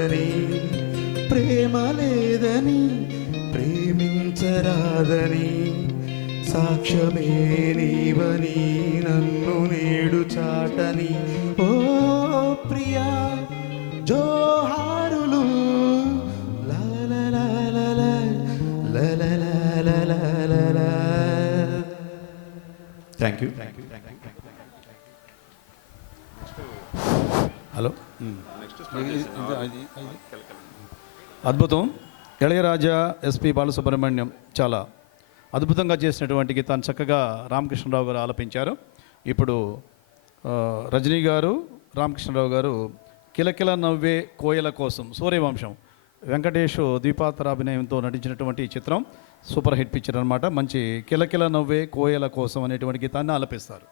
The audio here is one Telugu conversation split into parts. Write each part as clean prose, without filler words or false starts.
లేదని ప్రేమ లేదని ప్రేమించరాదని సాక్ష్యమే నీవని నన్ను నేడు చాటని ఓ ప్రియా జోహారులు థ్యాంక్ యూ. హలో, అద్భుతం. ఇళయరాజా, ఎస్పి బాలసుబ్రహ్మణ్యం చాలా అద్భుతంగా చేసినటువంటి గీతాన్ని చక్కగా రామకృష్ణరావు గారు ఆలపించారు. ఇప్పుడు రజనీ గారు, రామకృష్ణరావు గారు కిలకిల నవ్వే కోయల కోసం, సూర్యవంశం, వెంకటేష్ ద్విపాత్రాభినయంతో నటించినటువంటి ఈ చిత్రం సూపర్ హిట్ పిక్చర్ అనమాట. మంచి కిలకిల నవ్వే కోయల కోసం అనేటువంటి గీతాన్ని ఆలపిస్తారు.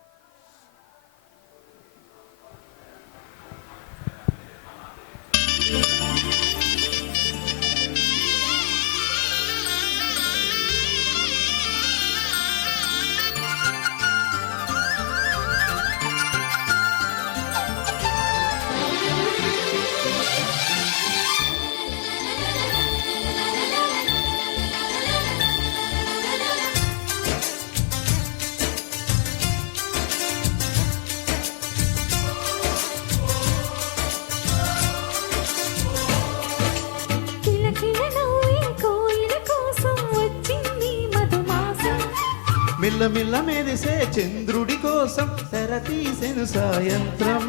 మిల్లమిల్ల మెరిసే చంద్రుడి కోసం తెర తీసెను సాయంత్రం.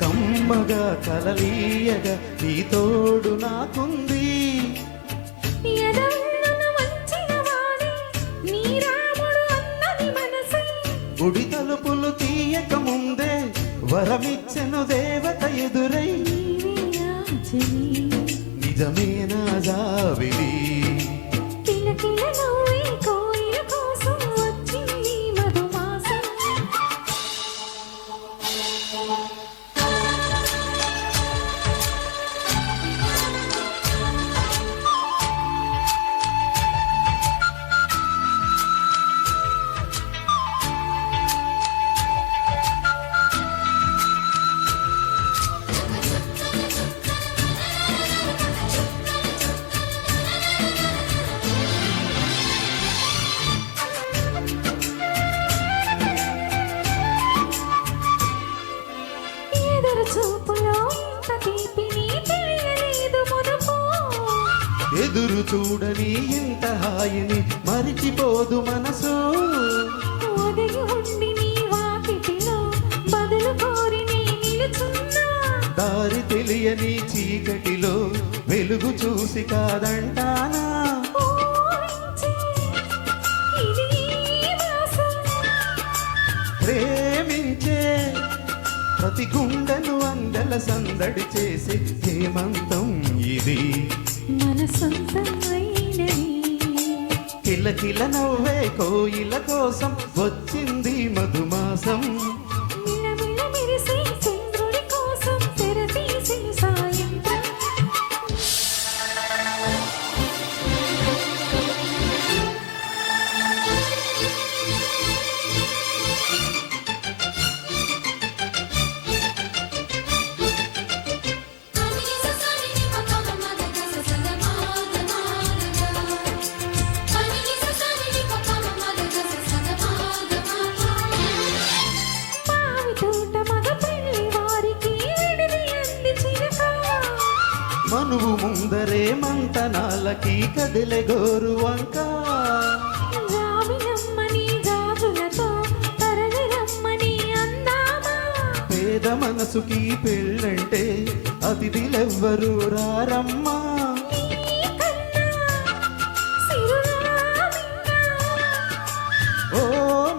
కమ్మగా కలలీయగా నీ తోడు నాకుంది. గుడి తలుపులు తీయక ముందే వరమిచ్చెను దేవత ఎదురై. నిజమేనా జాబిలి ఎదురు చూడని ఇంత హాయిని మరిచిపోదు మనసు. దారి తెలియని చీకటిలో వెలుగు చూసి కాదంటానా. ప్రేమించే ప్రతి గుండెను అందల సందడి చేసి హేమంతం ఇది. కిలకిల నవ్వే కోయిల కోసం వచ్చింది మధుమాసం. మనువు ముందరే మంతనాలకి కదిలే గోరు వంక. పేద మనసుకి పెళ్ళంటే అతిథులెవ్వరు రారమ్మా. ఓ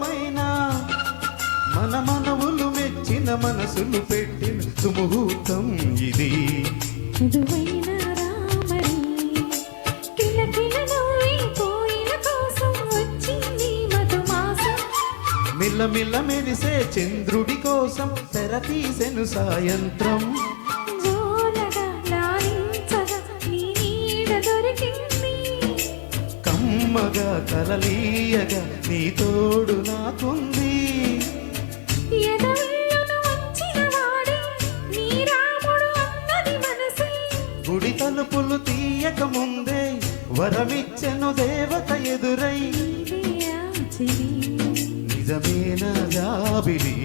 మైనా మన మనవులు మెచ్చిన మనసులు పెట్టిన సుముహూర్తం ఇది. మిల్లమిల్ల మెరిసే చంద్రుడి కోసం తెర తీసెను సాయంత్రం. కమ్మగా కలలీయగా నీ తోడు నాకుంది. తలుపులు తీయక ముందే వరమిచ్చెను దేవత ఎదురై, నిజమేన జాబిలి.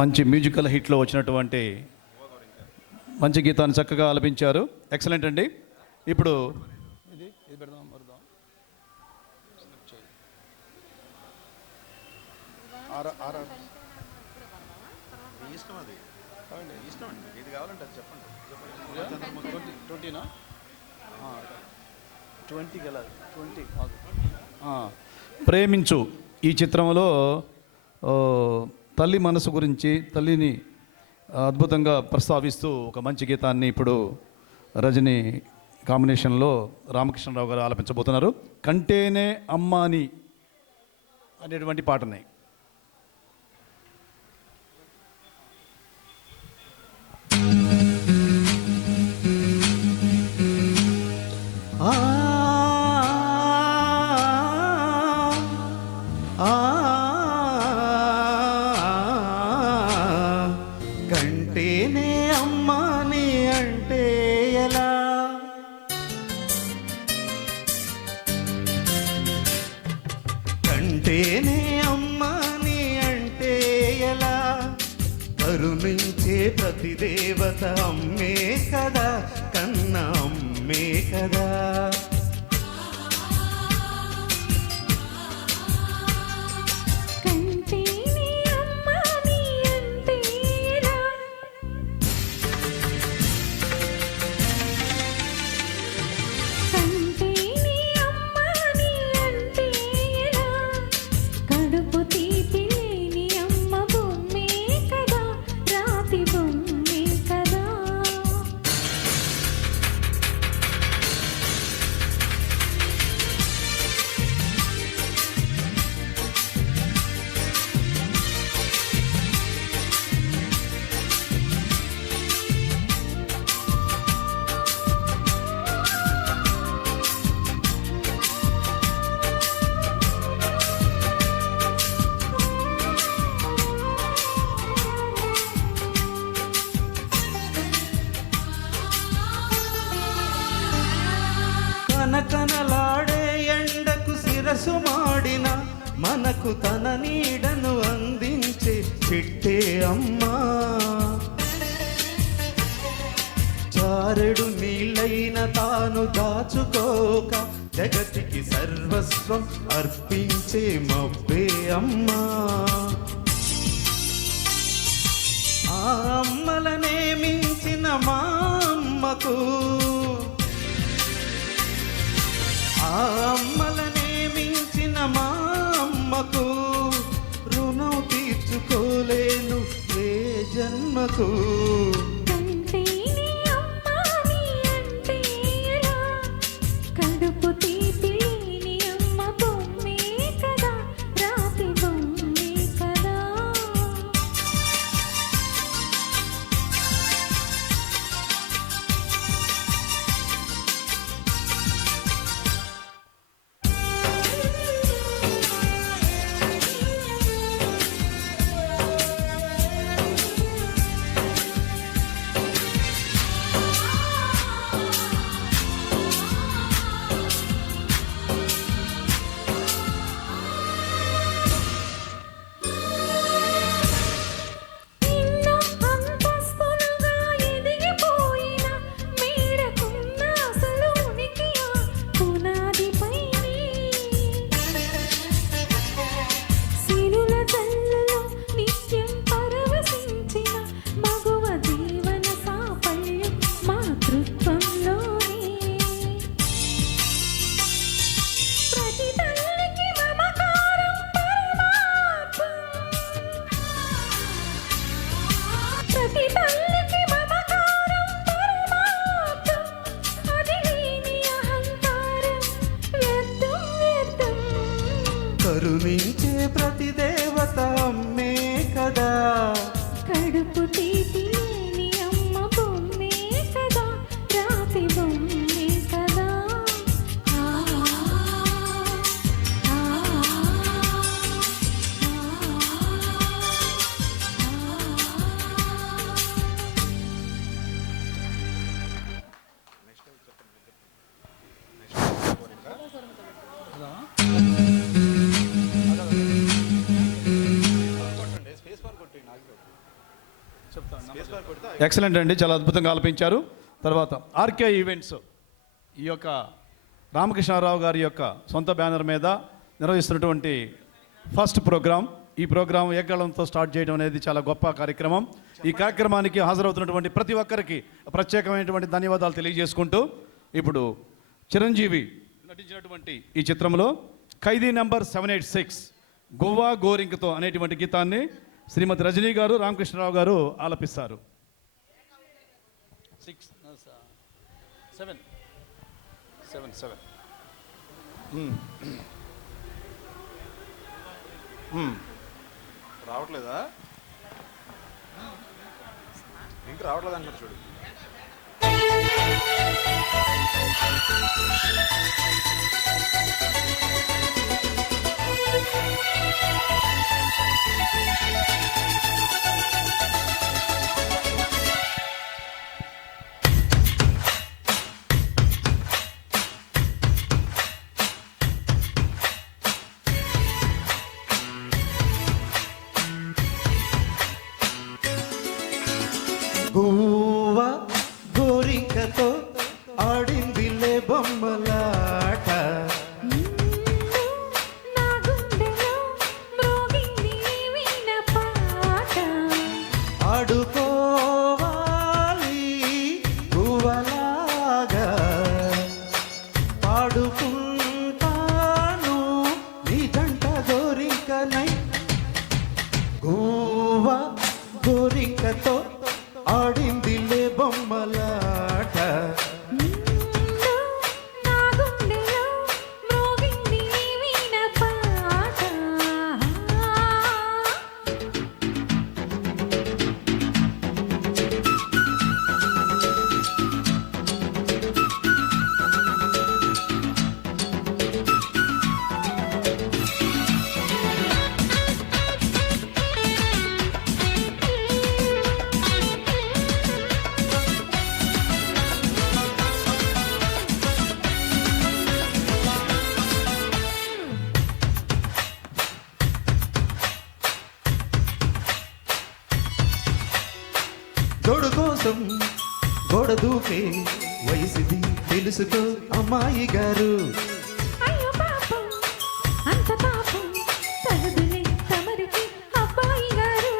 మంచి మ్యూజికల్ హిట్లో వచ్చినటువంటి మంచి గీతాన్ని చక్కగా ఆలపించారు. ఎక్సలెంట్ అండి. ఇప్పుడు ఇది పెడదాం మరుదాం. ప్రేమించు ఈ చిత్రంలో తల్లి మనసు గురించి, తల్లిని అద్భుతంగా ప్రస్తావిస్తూ ఒక మంచి గీతాన్ని ఇప్పుడు రజని కాంబినేషన్లో రామకృష్ణరావు గారు ఆలపించబోతున్నారు. కంటేనే అమ్మాని అనేటువంటి పాటని. కంటేనే అమ్మాని అంటే ఎలా, కంటేనే అమ్మాని అంటే ఎలా, కరుణించే ప్రతి దేవత అమ్మే కదా, కన్న అమ్మే కదా. కనకనలాడే ఎండకు శిరసు మాడిన మనకు తన నీడను అందించే చిట్టే అమ్మా, చారెడు నీళ్ళైన తాను దాచుకోక జగతికి సర్వస్వం అర్పించే మబ్బే అమ్మా. ఆ అమ్మలనే మించిన మా అమ్మకు, ఆ అమ్మలనే మించిన మా అమ్మకు రుణం తీర్చుకోలేను ఏ జన్మకు. కరుణించే ప్రతి దేవత అమ్మే కదా, కడుపు తీపి లేని అమ్మ బొమ్మే ఎక్సలెంట్ అండి, చాలా అద్భుతంగా ఆలపించారు. తర్వాత ఆర్కే ఈవెంట్స్ ఈ యొక్క రామకృష్ణారావు గారి యొక్క సొంత బ్యానర్ మీద నిర్వహిస్తున్నటువంటి ఫస్ట్ ప్రోగ్రాం. ఈ ప్రోగ్రాం ఏకగళంతో స్టార్ట్ చేయడం అనేది చాలా గొప్ప కార్యక్రమం. ఈ కార్యక్రమానికి హాజరవుతున్నటువంటి ప్రతి ఒక్కరికి ప్రత్యేకమైనటువంటి ధన్యవాదాలు తెలియజేసుకుంటూ ఇప్పుడు చిరంజీవి నటించినటువంటి ఈ చిత్రంలో ఖైదీ నెంబర్ 786 గోవా గోరింకతో అనేటువంటి గీతాన్ని శ్రీమతి రజనీ గారు, రామకృష్ణరావు గారు ఆలపిస్తారు. 7 రావట్లేదా? ఇంకా రావట్లేదు అంటారు చూడు. గువ్వ గోరింకతో ఆడిందిలే బొమ్మలాట, నా గుండెలో మ్రోగింది వీణ పాట. ఆడుకోవాలి గువ్వలాగా, పాడుకుంటాను నీ జంట గోరింకనై. గువ్వ గోరింకతో ఆడిందిలే బొమ్మలాట, నా గుండెలో మ్రోగింది వీణ పాట. జోడు కోసం గోడ దూకే వయసుది తెలుసుకో అమ్మాయి గారు. అయ్యో పాపం, అంత పాపం తగదులే తమరికి అబ్బాయి గారు.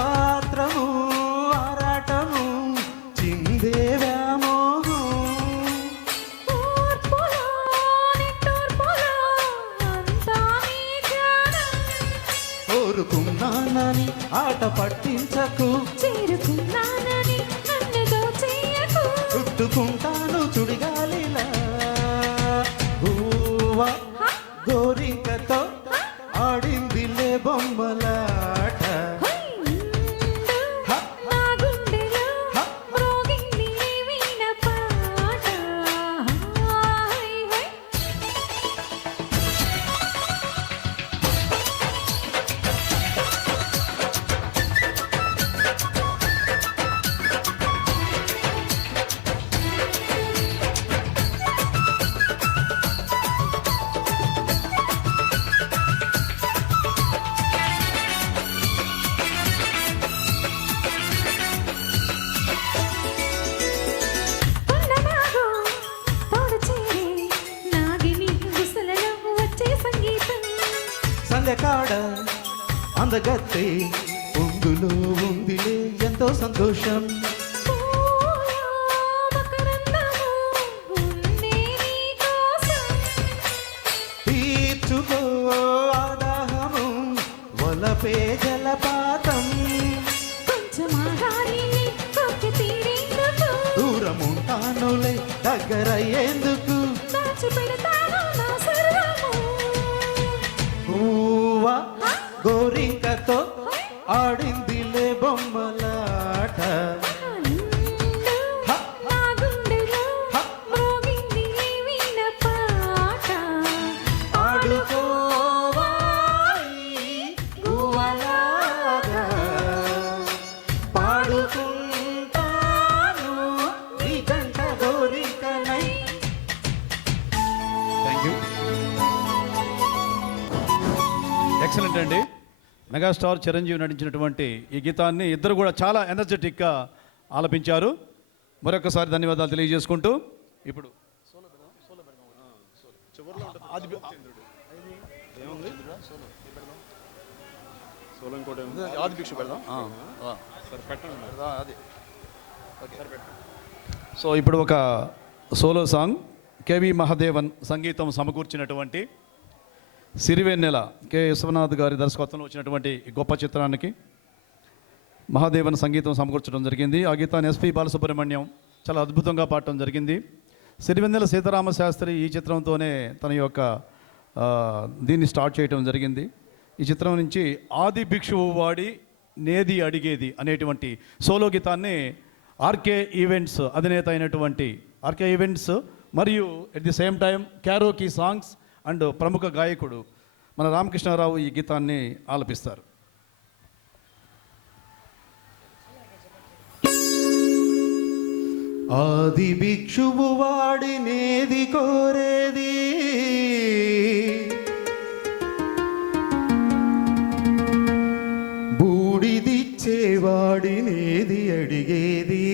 ఆత్రము ఆరాటము చిందే వ్యామోహం, ఓర్పులో నిట్టూర్పులో అంతా మీ ధ్యానం. కోరుకున్నానని ఆట పట్టించకు, చేరుకున్నానని నన్ను దోచేయకు. చుట్టుకుంటాను చుడిగాలిలా. గువ్వ గోరింకతో ఆడిందిలే బొమ్మలాట, నా గుండెలో మ్రోగింది వీణ పాట. High high. కొండనాగు తోడు చేరి నాగిని గుసలలో వచ్చే సంగీతం. సందకాడ అందగత్తే పొంగులో ఉందిలే ఎంతో సంతోషం. పూలో మకరందము ఉందే నీ కోసం. తీర్చుకో ఆదాహము వలపే జలపాతం, కొంచెం ఆగాలి కొక్కి తీరేందుకు. దూరముంటానులే దగ్గరయ్యేందుకు. దాచిపెడతాను నా సర్వము. గువ్వ గోరింకతో ఆడిందిలే బొమ్మలాట, నా గుండెలో మ్రోగింది వీణ పాట. ఆడుకోవాలి గువ్వలాగా, పాడుకుంటాను నీ జంట గోరింకనై. Thank you. ఎక్సలెంట్ అండి. మెగాస్టార్ చిరంజీవి నటించినటువంటి ఈ గీతాన్ని ఇద్దరు కూడా చాలా ఎనర్జెటిక్గా ఆలపించారు. మరొకసారి ధన్యవాదాలు తెలియజేసుకుంటూ ఇప్పుడు సోలో ఇంకోటి ఆది భిక్షు పెడదాం. సరే పెట్టండి అది సో ఇప్పుడు ఒక సోలో సాంగ్ కేవి మహాదేవన్ సంగీతం సమకూర్చినటువంటి సిరివెన్నెల కె విశ్వనాథ్ గారి దర్శకత్వంలో వచ్చినటువంటి ఈ గొప్ప చిత్రానికి మహాదేవన్ సంగీతం సమకూర్చడం జరిగింది. ఆ గీతాన్ని ఎస్పి బాలసుబ్రహ్మణ్యం చాలా అద్భుతంగా పాడటం జరిగింది. సిరివెన్నెల సీతారామ శాస్త్రి ఈ చిత్రంతోనే తన యొక్క దీన్ని స్టార్ట్ చేయడం జరిగింది. ఈ చిత్రం నుంచి ఆది భిక్షువు వాడి నేది అడిగేది అనేటువంటి సోలో గీతాన్ని ఆర్కే ఈవెంట్స్ అధినేత అయినటువంటి ఆర్కే ఈవెంట్స్ మరియు at the same time karaoke songs and ప్రముఖ గాయకుడు మన రామకృష్ణారావు ఈ గీతాన్ని ఆలపిస్తారు. ఆది భిక్షువు వాడినేది కోరేది, బూడిదిచ్చేవాడినేది అడిగేది.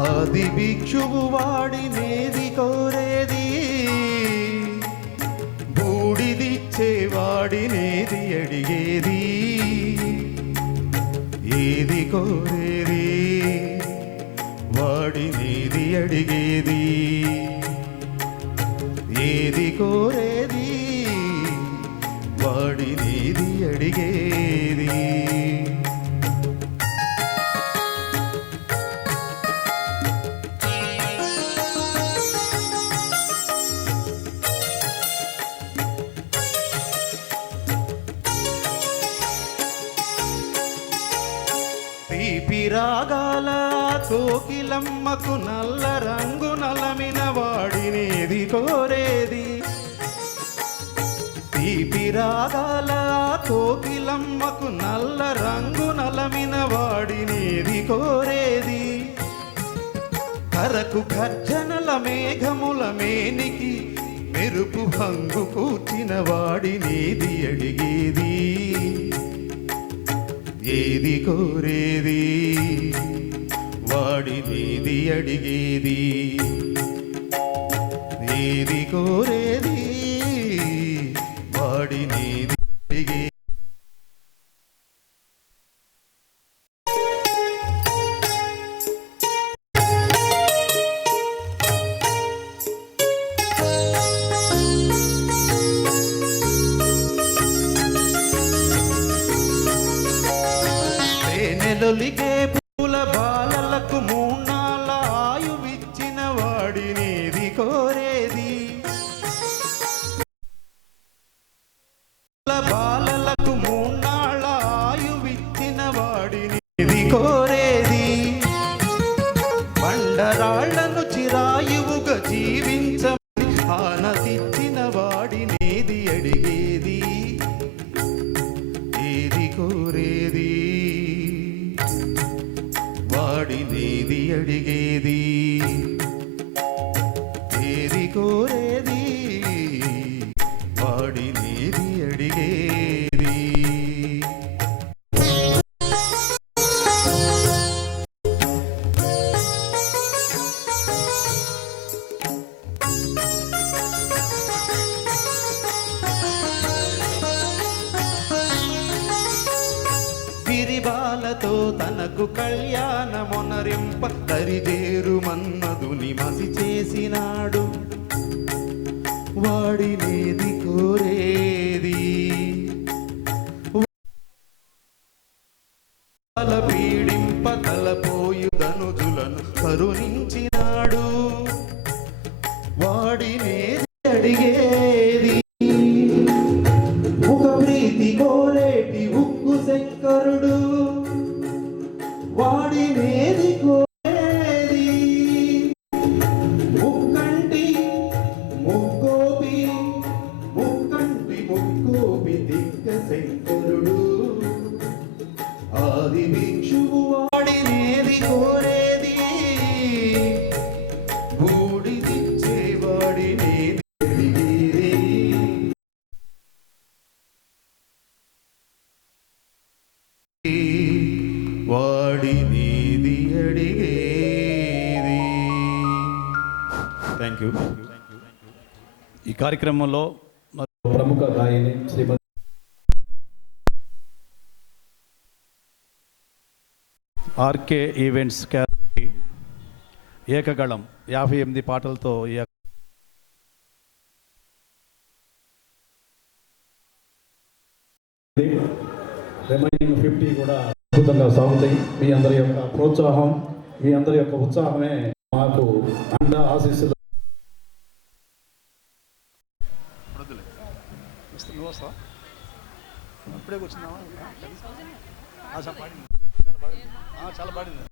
ఆది భిక్షువు వాడినేది కోరేది, బూడిదిచ్చేవాడినేది అడిగేది. ఏది కోరేది వాడినేది అడిగేది, ఏది కోరేది వాడినేది అడిగేది. తీపి రాగాల కోకిలమ్మకు నల్ల రంగు నలమిన వాడినేది కోరేది. తీపి రాగాల కోకిలమ్మకు నల్ల రంగు నలమిన వాడినేది కోరేది. కరకు ఖర్జనల మేఘముల మేనికి మెరుపు హంగు కూర్చిన వాడినేది అడిగేది. ఏది కోరేది వాడినేది అడిగేది, ఏది కోరేది వాడినేది అడిగేది. తేనెలొలిగే పూల బాలలకు మూన్నాళ్ళ ఆయువిచ్చిన వాడినేది కోరేది. బాలలకు మూన్నాళ్ళ ఆయువిచ్చిన వాడినేది కోరేది. బండరాళ్లను చిరాయువుగా జీవించమని ఆనతిచ్చిన వాడినేది అడిగేది. ఏది కోరేది వాడినేది అడిగేది, ఏది కోరేది వాడినేది అడిగేది. గిరిబాలతో తనకు కళ్యాణమొనరింప దరిదేరు మన్మధుని మసి చేసినాడు. వాడినేది కోరేది పీడింప తలపోయు ధనుజులను కరుణించినాడు. వాడినేది అడిగేది. ఒక ప్రీతి కోరేటి ఉక్కు శంకరుడు వాడినేది కోరేది. ముక్కంటి ముగ్గోపి థ్యాంక్ యూ. ఈ కార్యక్రమంలో ప్రముఖ గాయని శ్రీమతి ఆర్కే ఈవెంట్స్ క్యారీ ఏకగళం 58 పాటలతో రిమైనింగ్ 50 కూడా అద్భుతంగా సాగుతాయి. మీ అందరి యొక్క ప్రోత్సాహం, మీ అందరి యొక్క ఉత్సాహమే మాకు అండ ఆశీస్సులు. ఇప్పుడే కూర్చున్నావా? చాలా పాడింది.